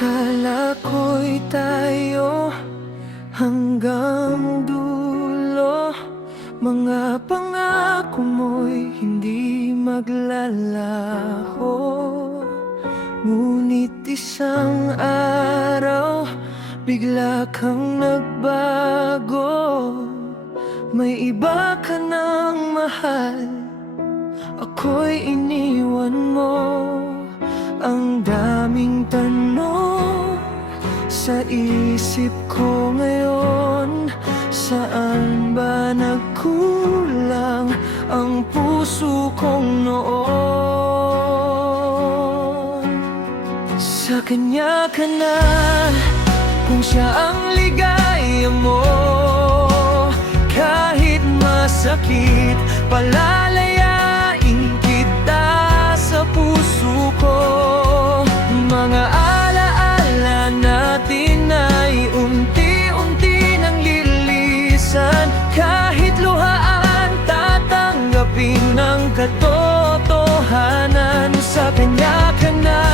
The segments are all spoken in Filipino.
Akala ko'y tayo hanggang dulo. Mga pangako mo'y hindi maglalaho. Ngunit isang araw, bigla kang nagbago. May iba ka ng mahal, ako'y iniwan mo. Ang daming tanong sa isip ko ngayon. Saan ba nagkulang ang puso kong noon? Sa kanya ka na, kung siya ang ligaya mo. Kahit masakit, palalayain kita sa puso ko. Mga alaala natin ay unti-unti nang lilisan. Kahit luhaan, tatanggapin ng katotohanan. Sa kanya ka na,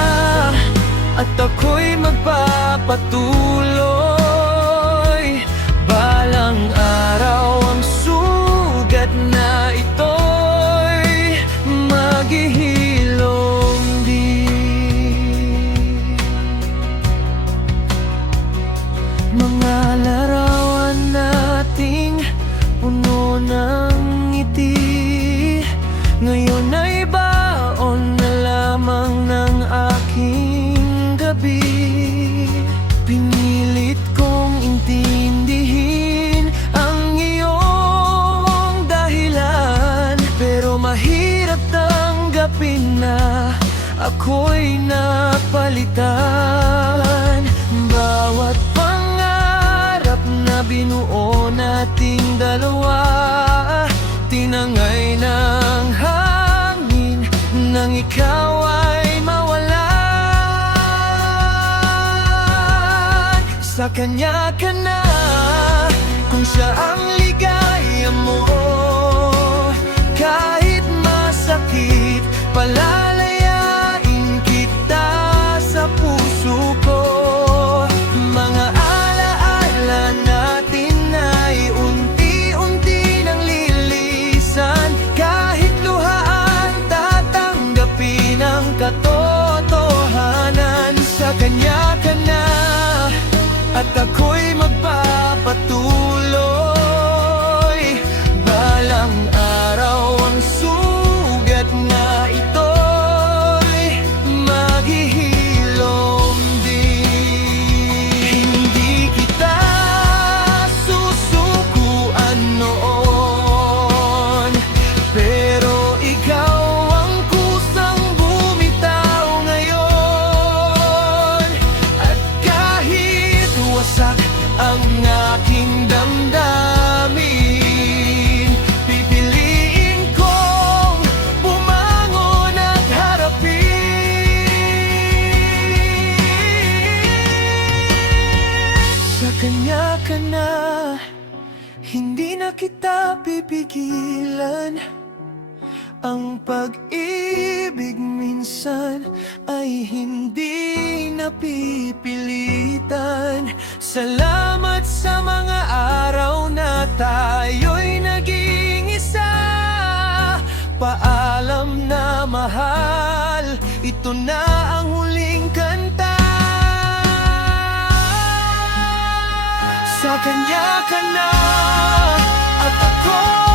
at ako'y magpapatuloy. Balang araw ang sugat na ito'y maghihilom din. Mga larawan nating puno ng ngiti, ngayon ay baon na lamang ng aking gabi. Pinilit kong intindihin ang iyong dahilan, pero mahirap tanggapin na ako'y napalitan. Bawat pangarap na binuo nating dalawa, tinangay ng hangin nang ikaw ay mawalan. Sa kanya ka na, kung siya ang ligaya mo. Kahit masakit, palalayain kita sa puso ko. Mga alaala natin ay unti-unti nang lilisan. Kahit luhaan, tatanggapin ang katotohanan. Sa kanya ka na, at ako'y magpapatuloy. Balang araw ang sugat na ito'y maghihilom din. Hindi kita susukuan noon, pero ikaw ang kusang bumitaw ngayon. At kahit wasak ang aking damdamin, pipiliin kong bumangon at harapin. Sa kanya ka na, hindi na kita pipigilan. Ang pag-ibig minsan ay hindi napipilitan. Salamat sa mga araw na tayo'y naging isa. Paalam na mahal, ito na ang huling kanta. Sa kanya ka na, at ako